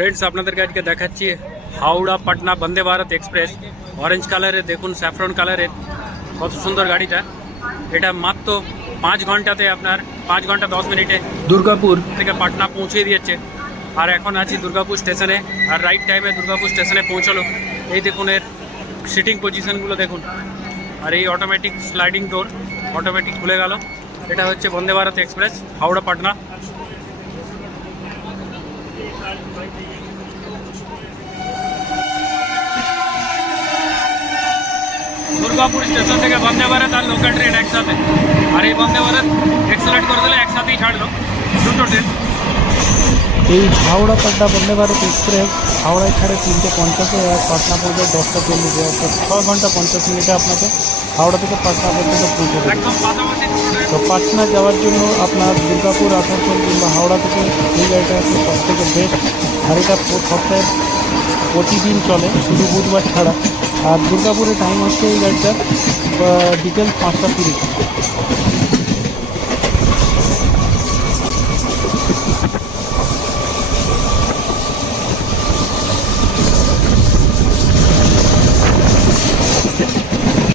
Friends আপনাদেরকে আজকে দেখাচ্ছি হাওড়া পাটনা বন্দে ভারত এক্সপ্রেস। অরেঞ্জ কালারের দেখুন স্যাফরন কালারের কত সুন্দর গাড়িটা। এটা মাত্র পাঁচ ঘন্টাতে আপনার পাঁচ ঘণ্টা দশ মিনিটে দুর্গাপুর। থেকে পাটনা পৌঁছে দিয়েছে। আর এখন আছি দুর্গাপুর স্টেশনে আর রাইট টাইমে দুর্গাপুর স্টেশনে পৌঁছলো। এই দেখুন এর সিটিং পজিশনগুলো দেখুন। আর এই অটোমেটিক স্লাইডিং ডোর অটোমেটিক খুলে গেল। এটা হচ্ছে বন্দে ভারত এক্সপ্রেস হাওড়া পাটনা। দুর্গাপুর স্টেশন থেকে বন্দে ভারত আর লোকাল ট্রেন একসাথে। আর এই বন্দে ভারত এক্সেলেট করে দিলে একসাথেই ছাড়লো। দুটো ট্রেন এই হাওড়া পাটনা বন্দে ভারত এক্সপ্রেস হাওড়ায় ছাড়ে তিনটে পঞ্চাশে আর পাটনা পর্যন্ত দশটা চল্লিশে অর্থাৎ ছ ঘণ্টা পঞ্চাশ মিনিটে আপনাকে হাওড়া থেকে পাটনা পর্যন্ত পৌঁছে দেবে। তো পাটনা যাওয়ার জন্য আপনার দুর্গাপুর আসানসোল কিংবা হাওড়া থেকে এই গাড়িটা হচ্ছে সব থেকে বেস্ট আর এটা সপ্তাহে প্রতিদিন চলে শুধু বুধবার ছাড়া। আর দুর্গাপুরের টাইম হচ্ছে এই গাড়িটার ডিটেলস পাঁচটা তিরিশ।